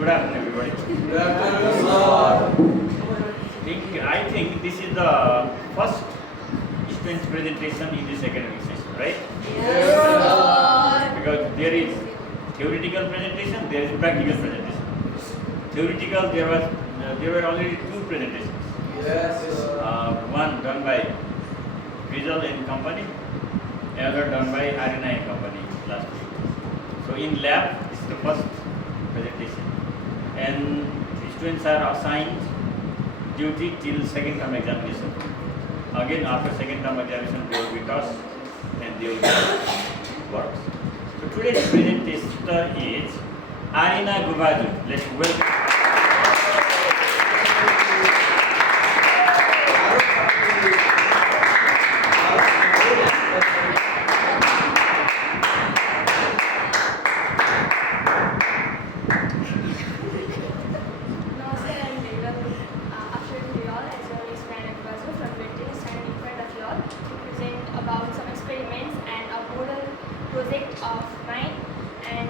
Good afternoon, everybody. Good afternoon, sir. I think this is the first student presentation in this academic session, right? Yes, sir. Because there is theoretical presentation, there is practical presentation. Theoretical, there were already two presentations. Yes, sir. One done by Rizal and company, another done by Aarina and company last week. So in lab, this is the first presentation, and students are assigned duty till second term examination. Again, after second term examination, they will be taught and they will do works. So today's presenter is Aarina Gubaju. Let's welcome. About some experiments and a model project of mine, and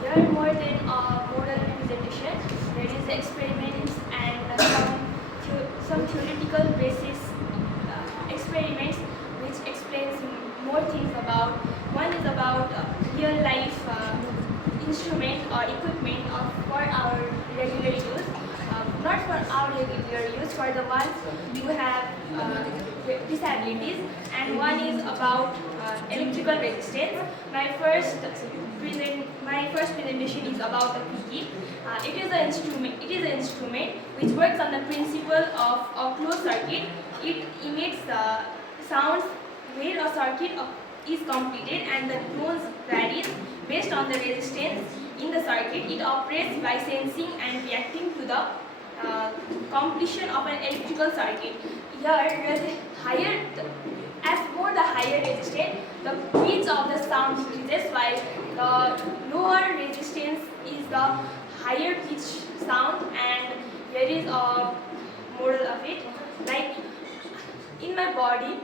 here more than a model presentation, there is experiments and some theoretical basis experiments which explains more things about. One is about real life instrument or equipment for our regular use, not for our regular use, for the ones who have disabilities, and one is about electrical resistance. My first presentation is about a PG. It is an instrument which works on the principle of a closed circuit. It emits sounds where a circuit is completed and the tones varies based on the resistance in the circuit. It operates by sensing and reacting to the completion of an electrical circuit. Here, the higher resistance, the pitch of the sound increases, while the lower resistance is the higher pitch sound. And here is a model of it. Like in my body,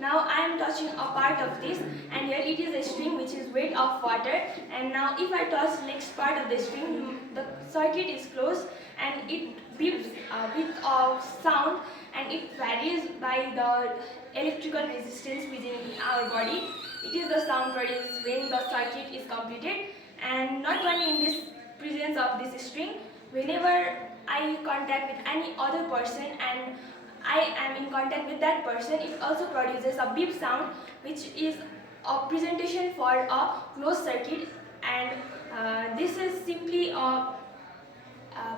now I am touching a part of this, and here it is a string which is weight of water. And now if I touch next part of the string, the circuit is closed and it beeps with a sound, and it varies by the electrical resistance within our body. It is the sound produced when the circuit is completed. And not only in this presence of this string, whenever I contact with any other person and I am in contact with that person, it also produces a beep sound, which is a presentation for a closed circuit. And this is simply a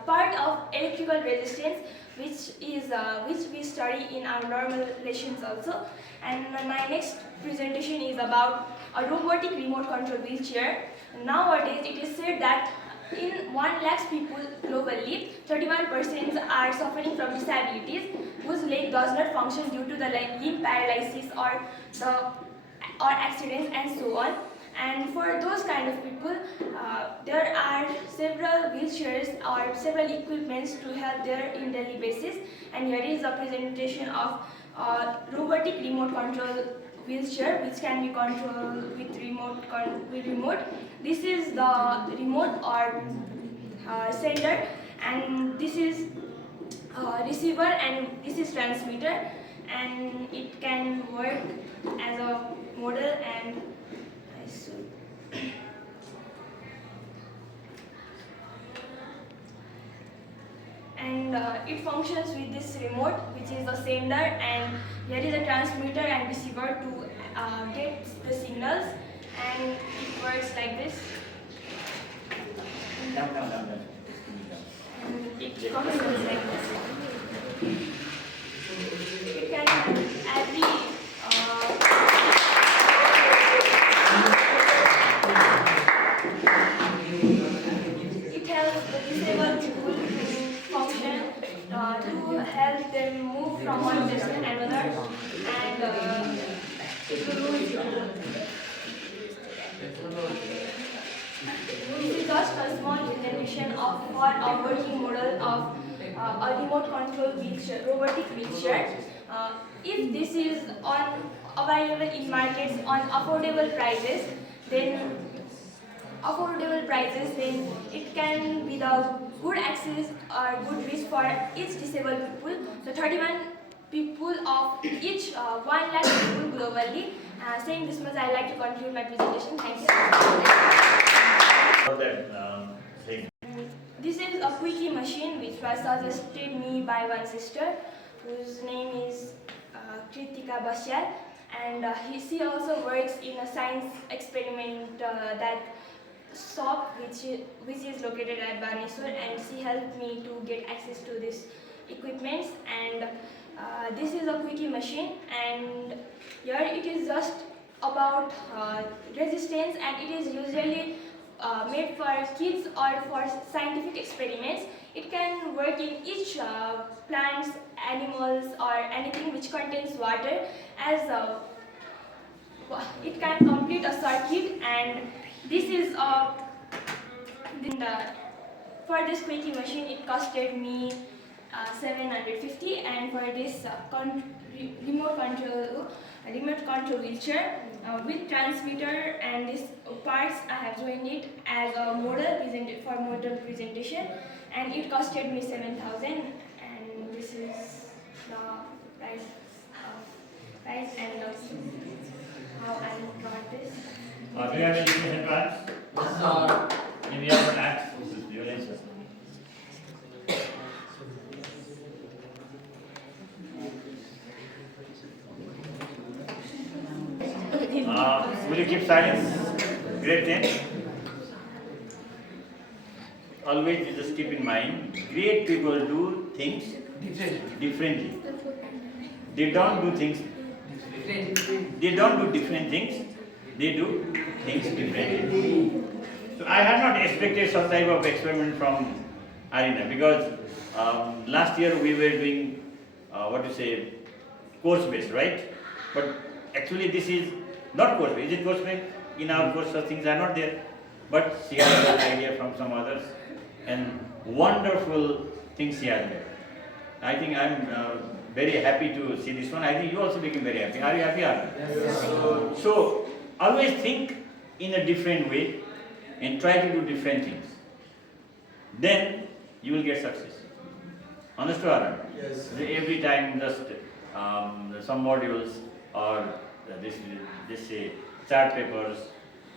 part of electrical resistance, which we study in our normal lessons also. And my next presentation is about a robotic remote control wheelchair. Nowadays, it is said that in 1 lakh people globally, 31% are suffering from disabilities whose leg does not function due to the limb paralysis or accidents and so on. And for those kind of people, there are several wheelchairs or several equipments to help them in daily basis. And here is a presentation of robotic remote control wheelchair, which can be controlled with remote. This is the remote or sender, and this is receiver, and this is transmitter, and it can work as a model. And it functions with this remote, which is the sender, and here is a transmitter and receiver to get the signals, and it works like this. Down. And it functions like this. It can every it helps the disabled people to function, to help them move from one place to another, and this is just a small presentation of a working model of a remote control wheelchair, robotic wheelchair. If this is available in markets on affordable prices, then affordable prices, then it can be the good access or good reach for each disabled people. So 31 people of each 1 lakh people globally. Saying this much, I'd like to conclude my presentation. Thank you. For that thing. This is a quickie machine which was suggested me by one sister whose name is Kritika Basyal, and she also works in a science experiment that shop which is located at Baneswar, and she helped me to get access to this equipments. And this is a quickie machine, and here it is just about resistance, and it is usually made for kids or for scientific experiments. It can work in each plants, animals, or anything which contains water, as it can complete a circuit. And this is for this quickie machine it costed me 750, and for this remote control wheelchair with transmitter and this parts, I have joined it as a model presentation, and it costed me 7,000. And this is the price and how I got this. Do you have any question to ask? Yes, sir. If you have an ask, this is your answer. Will you keep silence? Grade 10. Always you just keep in mind, great people do things differently. They don't do things. They don't do different things. They do things differently. So I had not expected some type of experiment from Aarina, because last year we were doing course based, right? But actually this is not course based. Is it course based? In our course such things are not there. But she has an idea from some others, and wonderful things she has made. I think I'm very happy to see this one. I think you also became very happy. Are you happy, Aarina? Yes, So always think in a different way and try to do different things. Then you will get success. Understood, Aarina? Yes. Every time just some modules or this say chart papers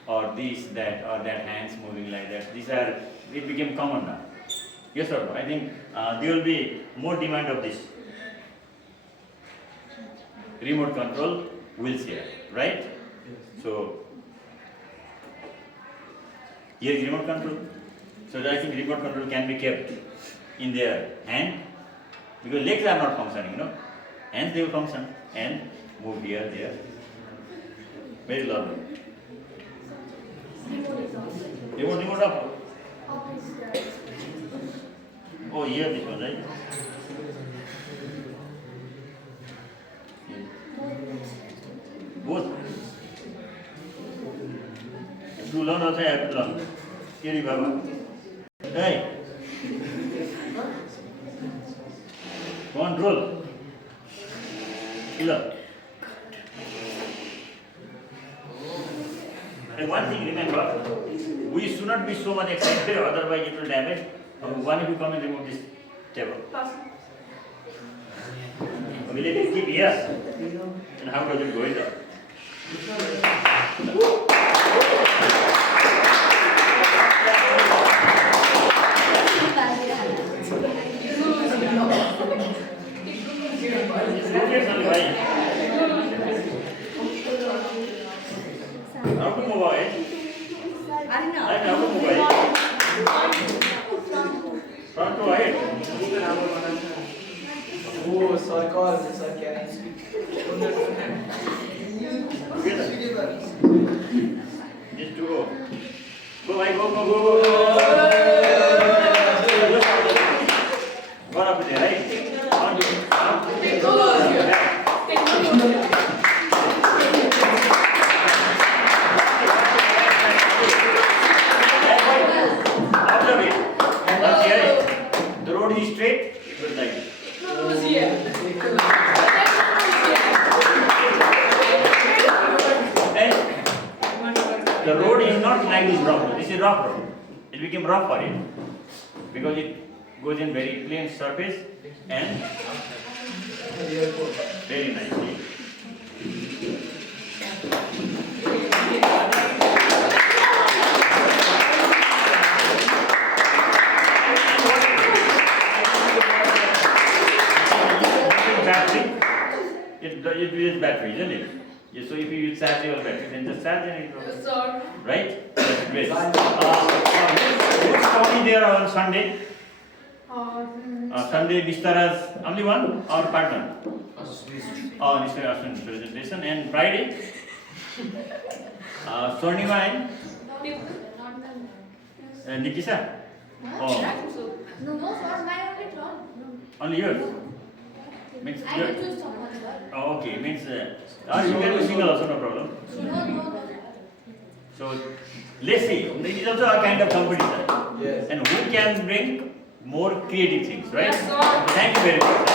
or this, that, or that hands moving like that. It became common now. Yes or no? I think there will be more demand of this. Remote control wheelchair, right? So here is remote control. So I think remote control can be kept in their hand, because legs are not functioning, Hands they will function and move here, there. Very lovely. Remote up. Oh, here this one, right? Both. To learn also I have to learn. Here, Baba. Hey. Control. Killer. And one thing remember, we should not be so much excited, otherwise it will damage. One of you come and remove this table. Will it keep here? And how does it go in there? How to move away? How to move away? Front to ahead. Oh, sir, call, sir, can I speak? Just to go. Go, I go. Go up there, right? On you. Observe it. Now here, the road is straight, it was like this. And the road is not like this wrong. This is wrong. rough road. It became rough for it because it goes in very plain surface and very nicely. Battery, it uses battery, isn't it? Yeah, so if you use chargeable battery, then just charge and it will. Sir. Right? That's great. Which company there on Sunday? Sunday Vistara's only one or partner? Oh, Vistara's presentation. And Friday? Swarnima and Nikisha? Oh, No, sir, my only turn. only yours? Means I yours. can choose someone, sir. Oh, okay. Means you can do single also, no problem. No. So let's see. It is also a kind of competition. Yes. And who can bring more creative things, right? Yes, sir. Thank you very much.